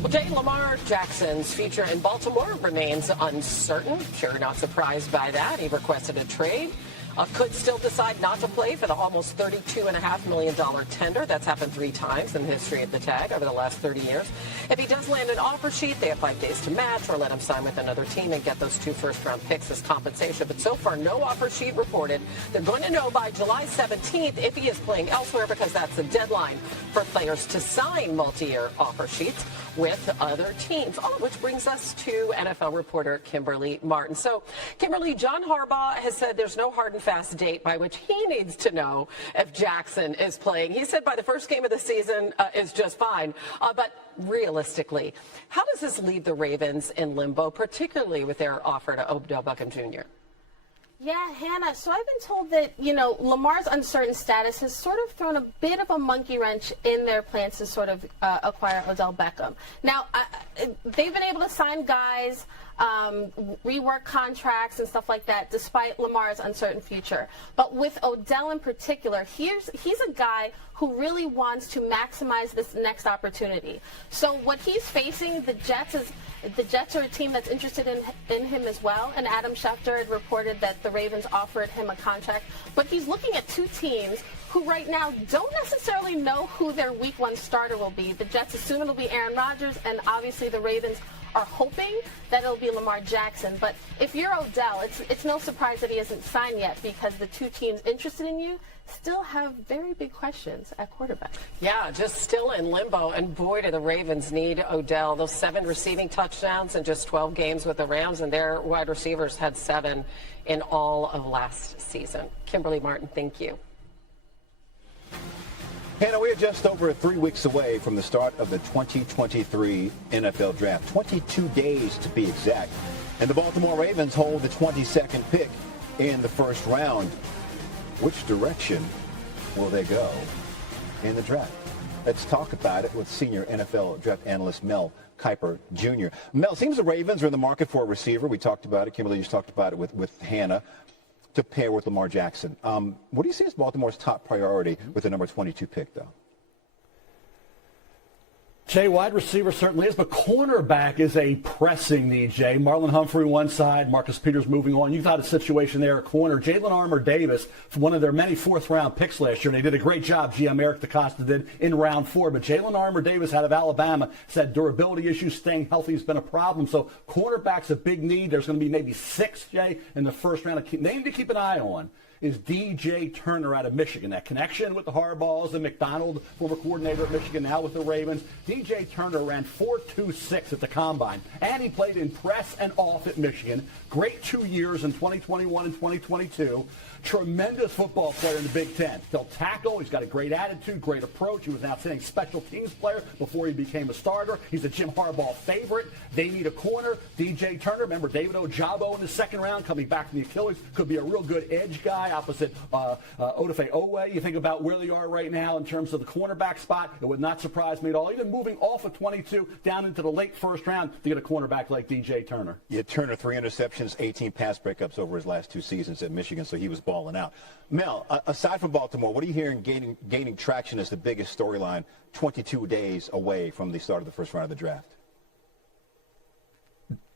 Well, Jay, Lamar Jackson's future in Baltimore remains uncertain. Sure, not surprised by that. He requested a trade. Could still decide not to play for the almost $32.5 million tender. That's happened 3 times in the history of the tag over the last 30 years. If he does land an offer sheet, they have 5 days to match or let him sign with another team and get those 2 first-round picks as compensation. But so far, no offer sheet reported. They're going to know by July 17th if he is playing elsewhere because that's the deadline for players to sign multi-year offer sheets with other teams, all of which brings us to NFL reporter Kimberly Martin. So, Kimberly, John Harbaugh has said there's no hard and fast date by which he needs to know if Jackson is playing. He said by the first game of the season is just fine. But realistically, how does this leave the Ravens in limbo, particularly with their offer to Odell Beckham Jr.? Yeah, Hannah, so I've been told that, Lamar's uncertain status has sort of thrown a bit of a monkey wrench in their plans to sort of acquire Odell Beckham. Now, they've been able to sign guys, rework contracts and stuff like that, despite Lamar's uncertain future. But with Odell in particular, he's a guy who really wants to maximize this next opportunity. So what he's facing, the Jets are a team that's interested in him as well, and Adam Schefter had reported that the Ravens offered him a contract. But he's looking at 2 teams who right now don't necessarily know who their Week 1 starter will be. The Jets assume it'll be Aaron Rodgers, and obviously the Ravens are hoping that it'll be Lamar Jackson. But if you're Odell, it's no surprise that he hasn't signed yet because the 2 teams interested in you still have very big questions at quarterback. Yeah, just still in limbo. And boy, do the Ravens need Odell. Those 7 receiving touchdowns in just 12 games with the Rams, and their wide receivers had 7 in all of last season. Kimberly Martin, thank you. Hannah, we are just over 3 weeks away from the start of the 2023 NFL Draft. 22 days to be exact. And the Baltimore Ravens hold the 22nd pick in the first round. Which direction will they go in the draft? Let's talk about it with senior NFL draft analyst Mel Kiper Jr. Mel, it seems the Ravens are in the market for a receiver. We talked about it. Kimberly just talked about it with Hannah to pair with Lamar Jackson. What do you see as Baltimore's top priority with the number 22 pick, though? Jay, wide receiver certainly is, but cornerback is a pressing need, Jay. Marlon Humphrey one side, Marcus Peters moving on. You've had a situation there at corner. Jalen Armour-Davis, one of their many fourth-round picks last year, and they did a great job, GM Eric DeCosta did, in round 4. But Jalen Armour-Davis out of Alabama said durability issues, staying healthy has been a problem. So cornerback's a big need. There's going to be maybe 6, Jay, in the first round. Name to keep an eye on is DJ Turner out of Michigan. That connection with the Harbaughs and McDonald, former coordinator at Michigan, now with the Ravens. DJ Turner ran 4.26 at the Combine, and he played in press and off at Michigan. Great 2 years in 2021 and 2022. Tremendous football player in the Big Ten. He'll tackle. He's got a great attitude, great approach. He was an outstanding special teams player before he became a starter. He's a Jim Harbaugh favorite. They need a corner. DJ Turner, remember David Ojabo in the second round, coming back from the Achilles, could be a real good edge guy opposite Odafe Owe. You think about where they are right now in terms of the cornerback spot. It would not surprise me at all. Even moving off of 22 down into the late first round to get a cornerback like DJ Turner. Yeah, Turner, 3 interceptions, 18 pass breakups over his last 2 seasons at Michigan, so he was balling out. Mel, aside from Baltimore, what are you hearing gaining traction as the biggest storyline 22 days away from the start of the first round of the draft?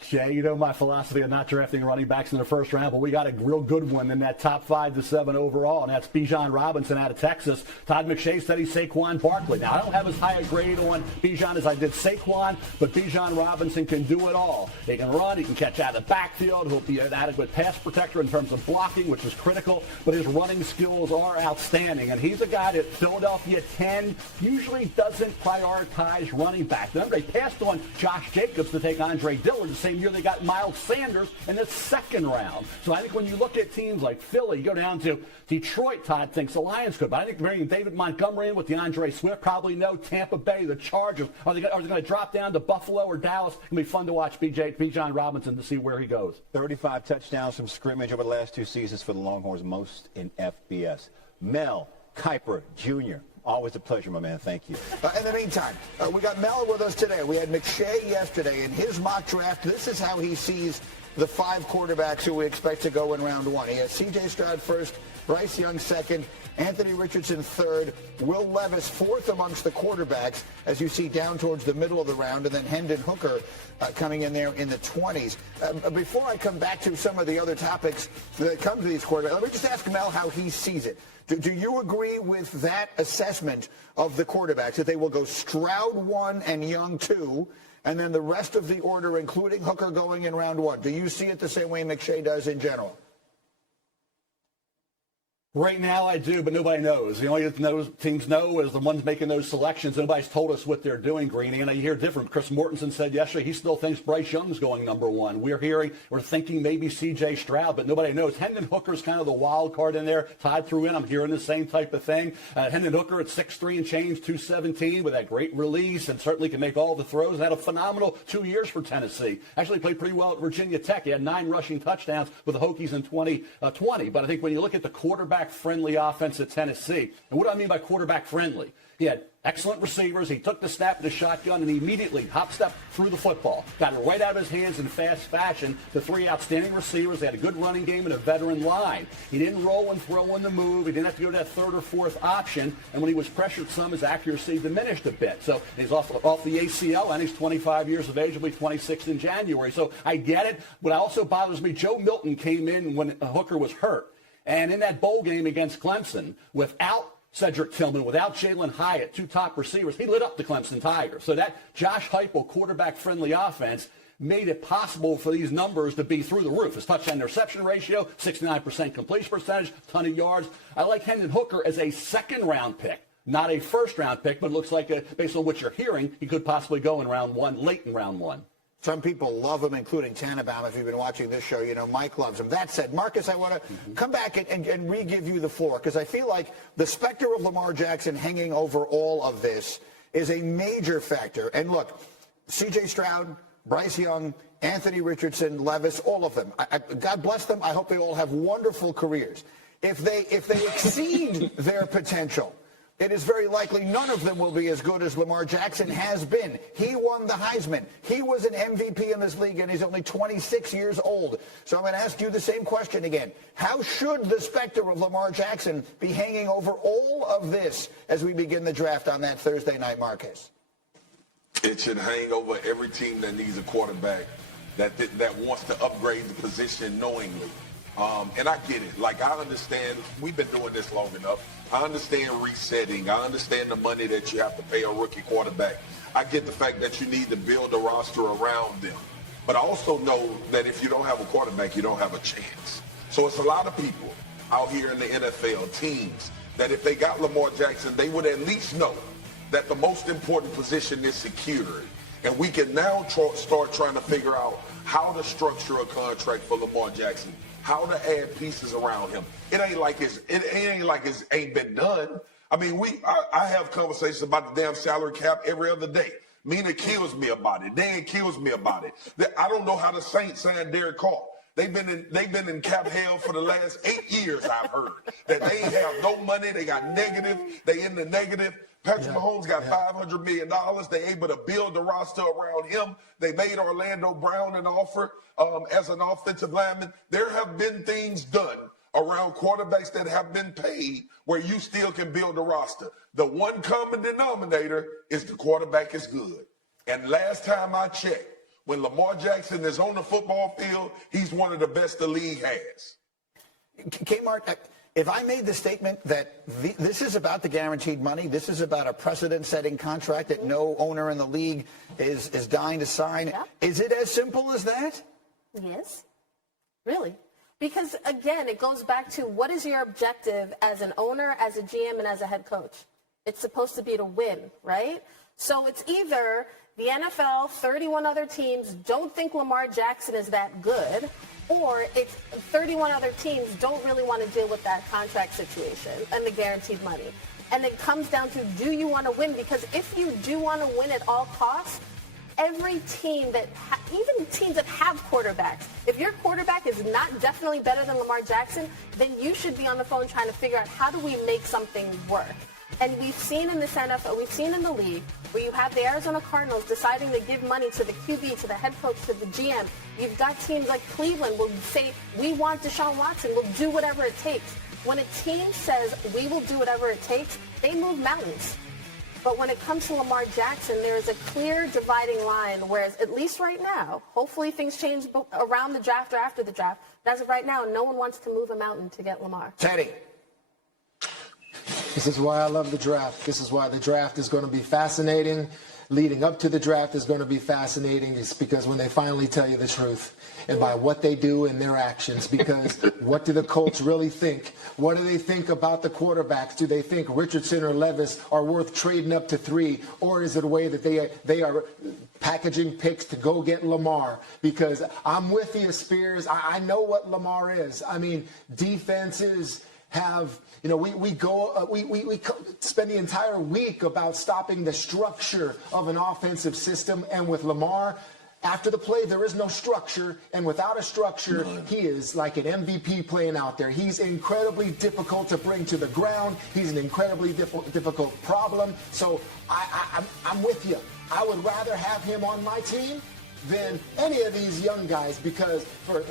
Jay, you know my philosophy of not drafting running backs in the first round, but we got a real good one in that top 5 to 7 overall, and that's Bijan Robinson out of Texas. Todd McShay said he's Saquon Barkley. Now, I don't have as high a grade on Bijan as I did Saquon, but Bijan Robinson can do it all. He can run, he can catch out of the backfield, he'll be an adequate pass protector in terms of blocking, which is critical, but his running skills are outstanding, and he's a guy that Philadelphia 10 usually doesn't prioritize running back. Remember, they passed on Josh Jacobs to take Andre Dillard the same year they got Miles Sanders in the second round. So I think when you look at teams like Philly, you go down to Detroit, Todd thinks the Lions could. But I think bringing David Montgomery in with DeAndre Swift, probably no. Tampa Bay, the Chargers. Are they going to drop down to Buffalo or Dallas? It's going to be fun to watch Bijan Robinson to see where he goes. 35 touchdowns from scrimmage over the last 2 seasons for the Longhorns, most in FBS. Mel Kiper Jr., always a pleasure, my man. Thank you. In the meantime, we got Mel with us today. We had McShay yesterday in his mock draft. This is how he sees the 5 quarterbacks who we expect to go in round 1. He has C.J. Stroud first, Bryce Young second, Anthony Richardson third, Will Levis fourth amongst the quarterbacks, as you see down towards the middle of the round, and then Hendon Hooker coming in there in the 20s. Before I come back to some of the other topics that come to these quarterbacks, let me just ask Mel how he sees it. Do you agree with that assessment of the quarterbacks, that they will go Stroud 1 and Young 2, and then the rest of the order, including Hooker, going in round 1? Do you see it the same way McShay does in general? Right now I do, but nobody knows. The only teams know is the ones making those selections. Nobody's told us what they're doing, Greeny, and I hear different. Chris Mortensen said yesterday he still thinks Bryce Young's going number 1. We're thinking maybe C.J. Stroud, but nobody knows. Hendon Hooker's kind of the wild card in there. Todd threw in. I'm hearing the same type of thing. Hendon Hooker at 6'3" and change, 217 with that great release, and certainly can make all the throws. And had a phenomenal 2 years for Tennessee. Actually played pretty well at Virginia Tech. He had 9 rushing touchdowns with the Hokies in 2020. But I think when you look at the quarterback-friendly offense at Tennessee, and what do I mean by quarterback-friendly? He had excellent receivers. He took the snap in the shotgun and he immediately hop-stepped through the football. Got it right out of his hands in fast fashion to 3 outstanding receivers. They had a good running game and a veteran line. He didn't roll and throw on the move. He didn't have to go to that 3rd or 4th option. And when he was pressured some, his accuracy diminished a bit. So he's off the ACL, and he's 25 years of age. He'll be 26 in January. So I get it. What also bothers me, Joe Milton came in when Hooker was hurt. And in that bowl game against Clemson, without Cedric Tillman, without Jalen Hyatt, 2 top receivers, he lit up the Clemson Tigers. So that Josh Heupel quarterback-friendly offense made it possible for these numbers to be through the roof. His touchdown-interception ratio, 69% completion percentage, ton of yards. I like Hendon Hooker as a second-round pick, not a first-round pick, but it looks like, based on what you're hearing, he could possibly go in round 1, late in round 1. Some people love him, including Tannenbaum. If you've been watching this show, you know Mike loves him. That said, Marcus, I want to come back and re-give you the floor, because I feel like the specter of Lamar Jackson hanging over all of this is a major factor. And look, C.J. Stroud, Bryce Young, Anthony Richardson, Levis, all of them. God bless them. I hope they all have wonderful careers. If they exceed their potential, it is very likely none of them will be as good as Lamar Jackson has been. He won the Heisman. He was an MVP in this league, and he's only 26 years old. So I'm going to ask you the same question again. How should the specter of Lamar Jackson be hanging over all of this as we begin the draft on that Thursday night, Marcus? It should hang over every team that needs a quarterback that wants to upgrade the position knowingly. And I get it. Like, I understand. We've been doing this long enough. I understand resetting. I understand the money that you have to pay a rookie quarterback. I get the fact that you need to build a roster around them. But I also know that if you don't have a quarterback, you don't have a chance. So it's a lot of people out here in the NFL, teams, that if they got Lamar Jackson, they would at least know that the most important position is security. And we can now start trying to figure out how to structure a contract for Lamar Jackson, how to add pieces around him. It ain't like it ain't been done. I mean, I have conversations about the damn salary cap every other day. Mina kills me about it. Dan kills me about it. I don't know how the Saints signed Derek Carr. They've been in cap hell for the last 8 years, I've heard. That they have no money, they got negative, they in the negative. Patrick Mahomes got $500 million. They're able to build the roster around him. They made Orlando Brown an offer as an offensive lineman. There have been things done around quarterbacks that have been paid where you still can build a roster. The one common denominator is the quarterback is good. And last time I checked, when Lamar Jackson is on the football field, he's one of the best the league has. Kmart, if I made the statement that this is about the guaranteed money, this is about a precedent-setting contract that no owner in the league is dying to sign, is it as simple as that? Yes, really. Because, again, it goes back to what is your objective as an owner, as a GM, and as a head coach? It's supposed to be to win, right? So it's either the NFL, 31 other teams don't think Lamar Jackson is that good, or it's 31 other teams don't really want to deal with that contract situation and the guaranteed money. And it comes down to, do you want to win? Because if you do want to win at all costs, every team that, even teams that have quarterbacks, if your quarterback is not definitely better than Lamar Jackson, then you should be on the phone trying to figure out how do we make something work. And we've seen in this NFL, we've seen in the league, where you have the Arizona Cardinals deciding to give money to the QB, to the head coach, to the GM. You've got teams like Cleveland will say, we want Deshaun Watson, we'll do whatever it takes. When a team says, we will do whatever it takes, they move mountains. But when it comes to Lamar Jackson, there is a clear dividing line, whereas at least right now, hopefully things change around the draft or after the draft, but as of right now, no one wants to move a mountain to get Lamar. Teddy. This is why I love the draft. This is why the draft is going to be fascinating. Leading up to the draft is going to be fascinating. It's because when they finally tell you the truth and by what they do and their actions, because what do the Colts really think? What do they think about the quarterbacks? Do they think Richardson or Levis are worth trading up to 3? Or is it a way that they are packaging picks to go get Lamar? Because I'm with you, Spears. I know what Lamar is. I mean, defenses have, you know, we spend the entire week about stopping the structure of an offensive system, and with Lamar, after the play, there is no structure, and without a structure, he is like an MVP playing out there. He's incredibly difficult to bring to the ground. He's an incredibly difficult problem. So I'm with you. I would rather have him on my team than any of these young guys, because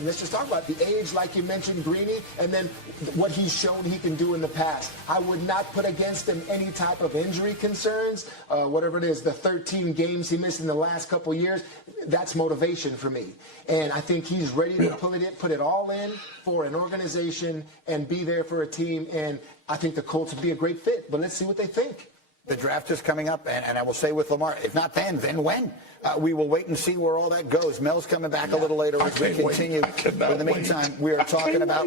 let's just talk about the age, like you mentioned, Greeny, and then what he's shown he can do in the past. I would not put against him any type of injury concerns, whatever it is, the 13 games he missed in the last couple years. That's motivation for me. And I think he's ready to put it all in for an organization and be there for a team. And I think the Colts would be a great fit, but let's see what they think. The draft is coming up, and I will say with Lamar, if not then when? We will wait and see where all that goes. Mel's coming back a little later as we continue. But in the meantime, we are talking about